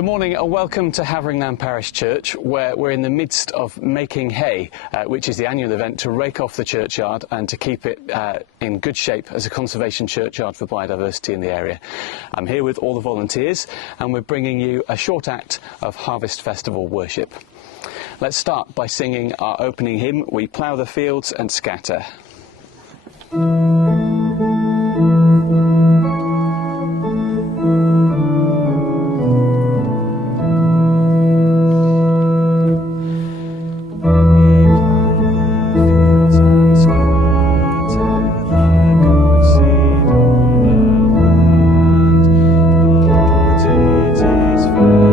Good morning and welcome to Haveringland Parish Church, where we're in the midst of making hay, which is the annual event to rake off the churchyard and to keep it in good shape as a conservation churchyard for biodiversity in the area. I'm here with all the volunteers and we're bringing you a short act of Harvest Festival worship. Let's start by singing our opening hymn, We Plough the Fields and Scatter. First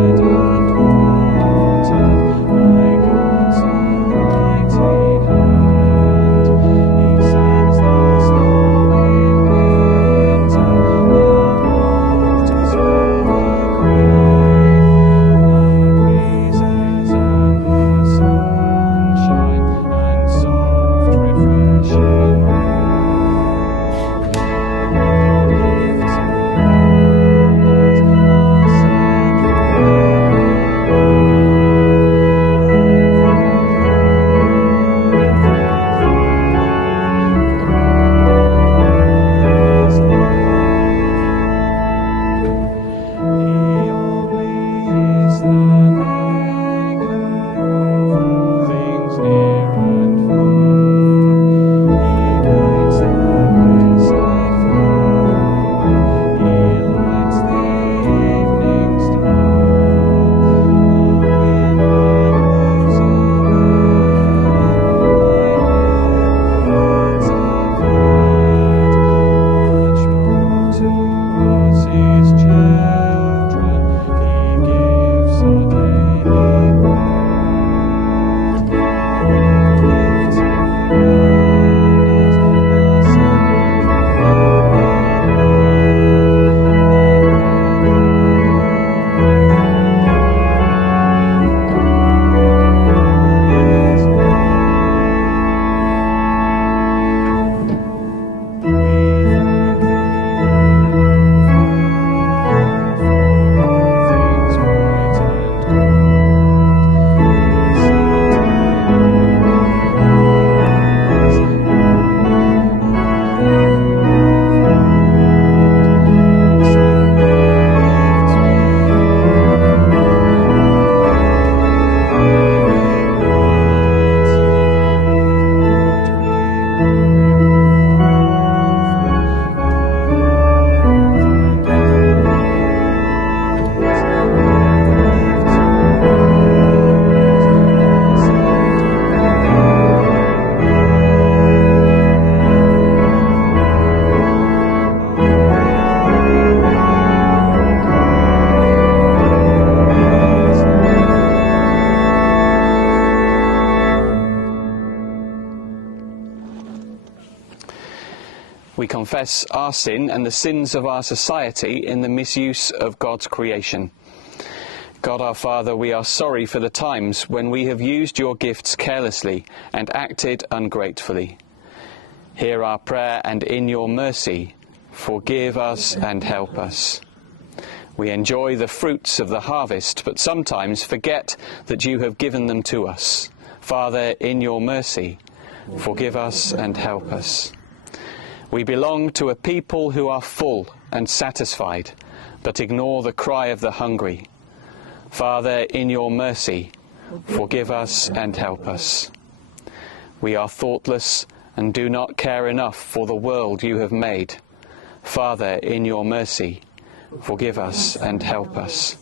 confess our sin and the sins of our society in the misuse of God's creation. God our Father, we are sorry for the times when we have used your gifts carelessly and acted ungratefully. Hear our prayer, and in your mercy, forgive us and help us. We enjoy the fruits of the harvest, but sometimes forget that you have given them to us. Father, in your mercy, forgive us and help us. We belong to a people who are full and satisfied, but ignore the cry of the hungry. Father, in your mercy, forgive us and help us. We are thoughtless and do not care enough for the world you have made. Father, in your mercy, forgive us and help us.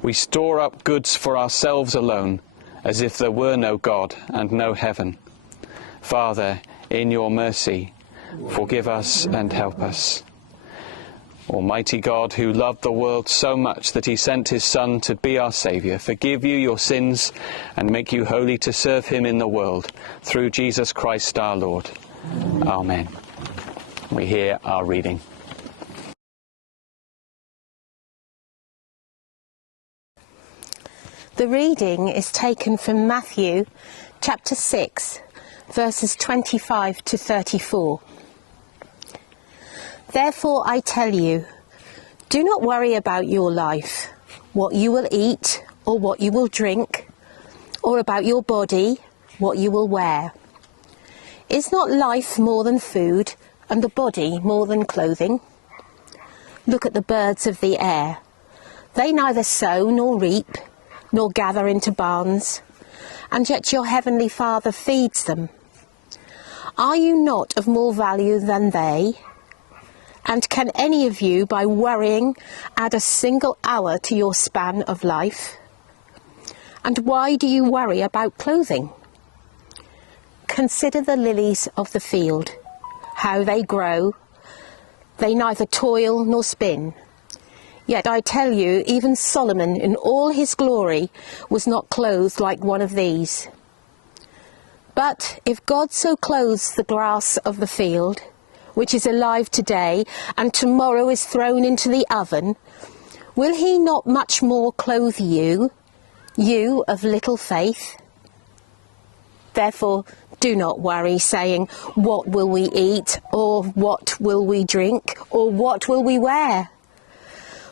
We store up goods for ourselves alone, as if there were no God and no heaven. Father, in your mercy, forgive us and help us. Almighty God, who loved the world so much that he sent his Son to be our Saviour, forgive you your sins and make you holy to serve him in the world, through Jesus Christ our Lord. Amen. We hear our reading. The reading is taken from Matthew chapter 6, verses 25 to 34. Therefore I tell you, do not worry about your life, what you will eat or what you will drink, or about your body, what you will wear. Is not life more than food, and the body more than clothing? Look at the birds of the air. They neither sow nor reap, nor gather into barns, and yet your heavenly Father feeds them. Are you not of more value than they? And can any of you, by worrying, add a single hour to your span of life? And why do you worry about clothing? Consider the lilies of the field, how they grow. They neither toil nor spin. Yet I tell you, even Solomon in all his glory was not clothed like one of these. But if God so clothes the grass of the field, which is alive today and tomorrow is thrown into the oven, will he not much more clothe you, you of little faith? Therefore do not worry, saying, what will we eat, or what will we drink, or what will we wear?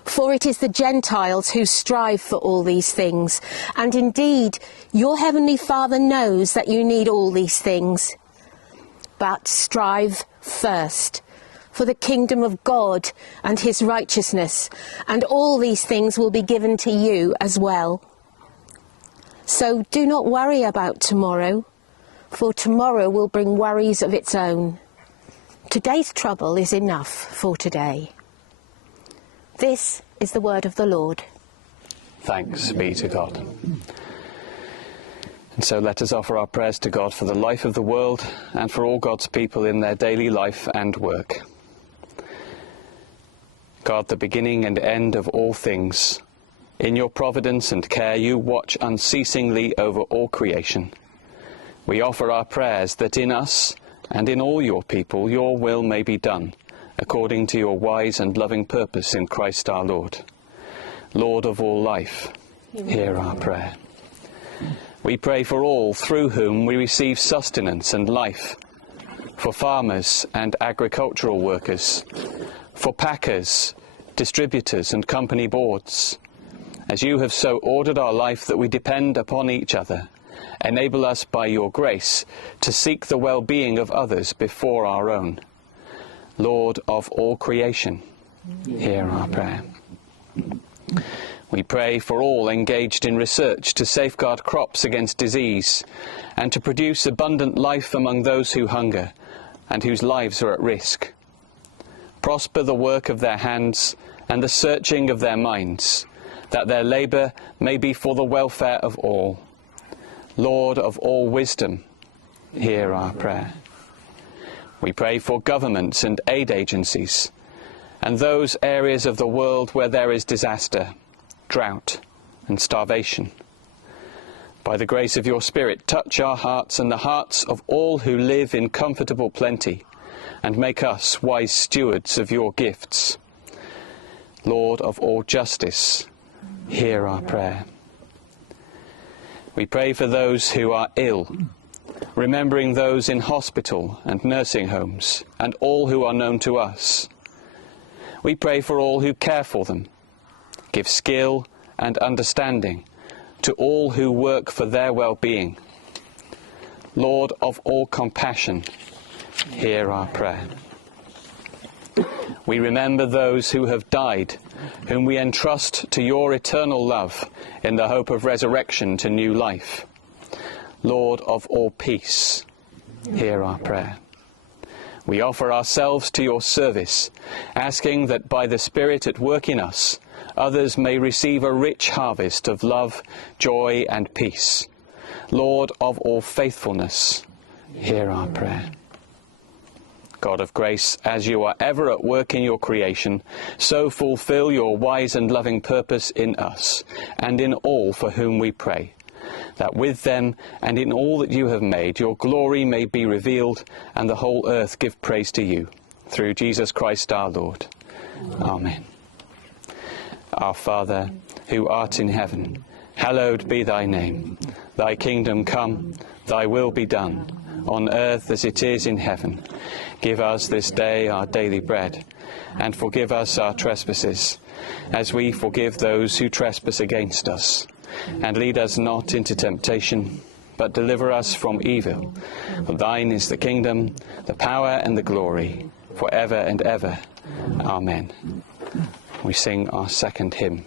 For it is the Gentiles who strive for all these things, and indeed your heavenly Father knows that you need all these things. But strive first for the kingdom of God and his righteousness, and all these things will be given to you as well. So do not worry about tomorrow, for tomorrow will bring worries of its own. Today's trouble is enough for today. This is the word of the Lord. Thanks be to God. And so let us offer our prayers to God for the life of the world and for all God's people in their daily life and work. God, the beginning and end of all things, in your providence and care you watch unceasingly over all creation. We offer our prayers that in us and in all your people your will may be done, according to your wise and loving purpose in Christ our Lord. Lord of all life, hear our prayer. We pray for all through whom we receive sustenance and life, for farmers and agricultural workers, for packers, distributors and company boards. As you have so ordered our life that we depend upon each other, enable us by your grace to seek the well-being of others before our own. Lord of all creation, hear our prayer. We pray for all engaged in research to safeguard crops against disease and to produce abundant life among those who hunger and whose lives are at risk. Prosper the work of their hands and the searching of their minds, that their labour may be for the welfare of all. Lord of all wisdom, hear our prayer. We pray for governments and aid agencies and those areas of the world where there is disaster, drought and starvation. By the grace of your Spirit, touch our hearts and the hearts of all who live in comfortable plenty, and make us wise stewards of your gifts. Lord of all justice, hear our prayer. We pray for those who are ill, remembering those in hospital and nursing homes, and all who are known to us. We pray for all who care for them. Give skill and understanding to all who work for their well-being. Lord of all compassion, hear our prayer. We remember those who have died, whom we entrust to your eternal love in the hope of resurrection to new life. Lord of all peace, hear our prayer. We offer ourselves to your service, asking that by the Spirit at work in us, others may receive a rich harvest of love, joy and peace. Lord of all faithfulness, hear our prayer. God of grace, as you are ever at work in your creation, so fulfill your wise and loving purpose in us, and in all for whom we pray, that with them and in all that you have made, your glory may be revealed, and the whole earth give praise to you. Through Jesus Christ our Lord. Amen. Our Father, who art in heaven, hallowed be thy name. Thy kingdom come, thy will be done, on earth as it is in heaven. Give us this day our daily bread, and forgive us our trespasses, as we forgive those who trespass against us. And lead us not into temptation, but deliver us from evil. For thine is the kingdom, the power and the glory, for ever and ever. Amen. We sing our second hymn.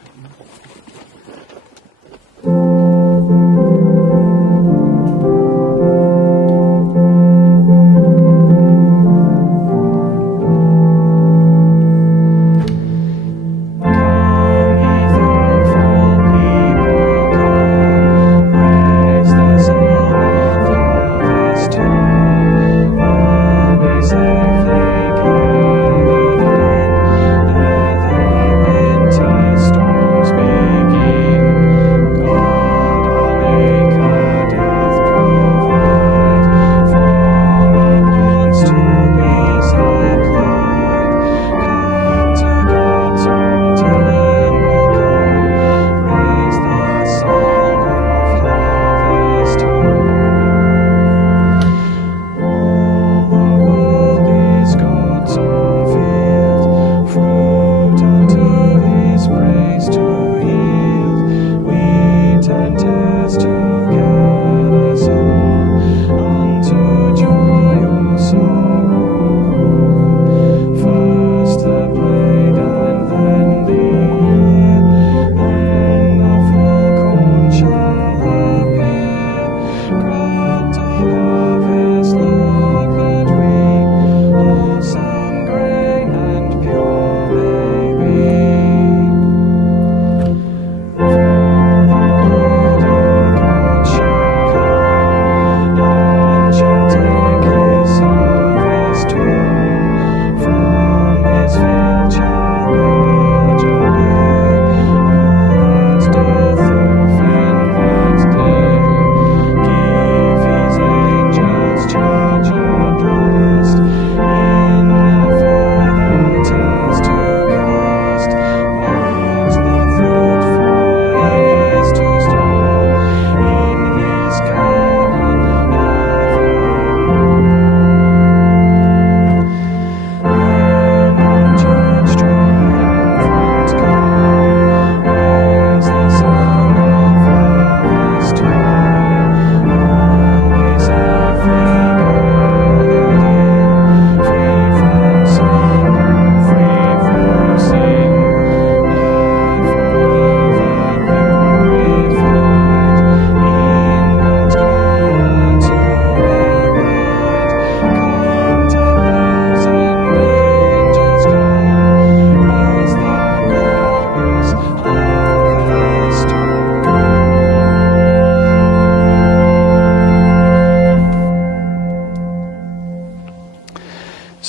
Storm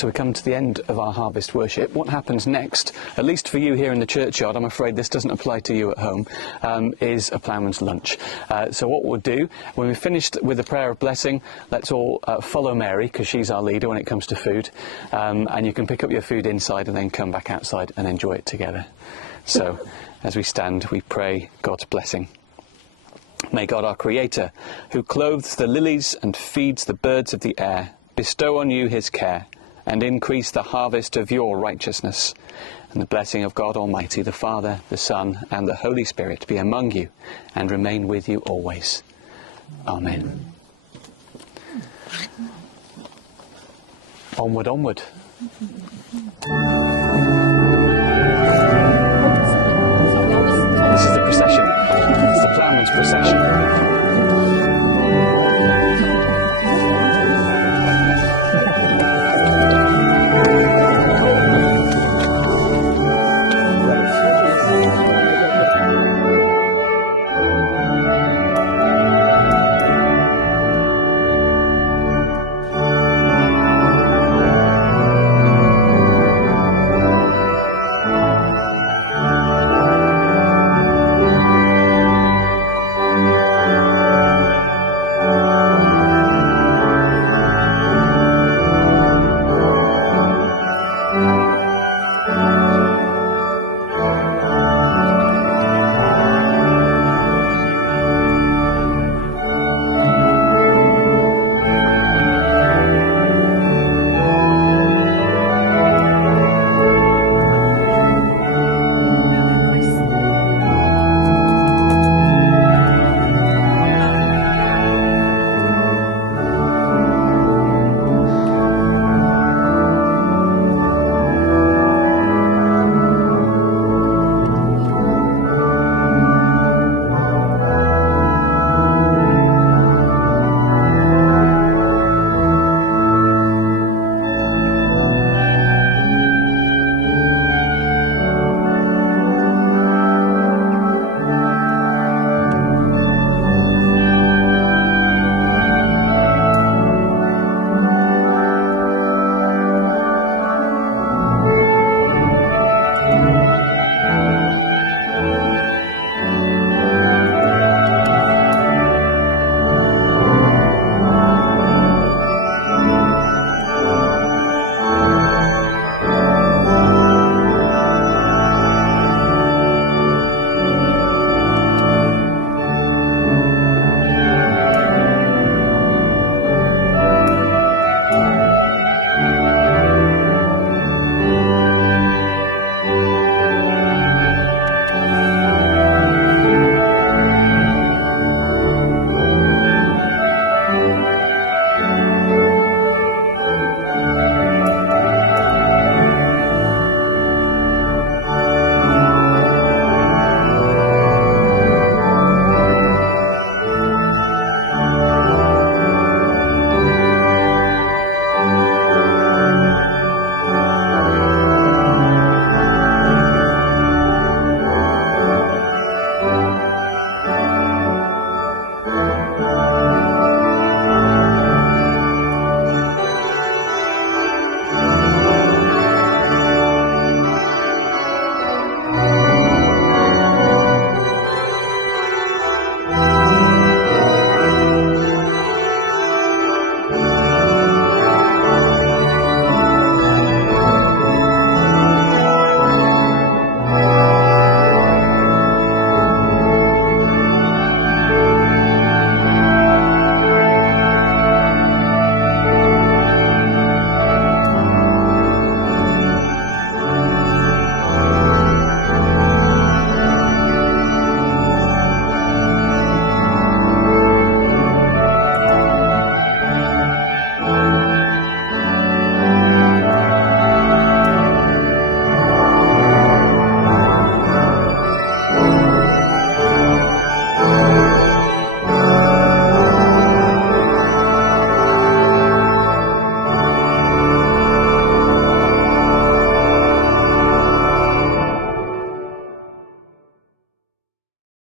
So we come to the end of our harvest worship. What happens next, at least for you here in the churchyard, I'm afraid this doesn't apply to you at home, is a ploughman's lunch. So what we'll do, when we've finished with the prayer of blessing, let's all follow Mary, because she's our leader when it comes to food. And you can pick up your food inside and then come back outside and enjoy it together. So as we stand, we pray God's blessing. May God, our Creator, who clothes the lilies and feeds the birds of the air, bestow on you his care, and increase the harvest of your righteousness. And the blessing of God Almighty, the Father, the Son, and the Holy Spirit be among you and remain with you always. Amen. Onward, onward. This is the procession. It's the ploughman's procession.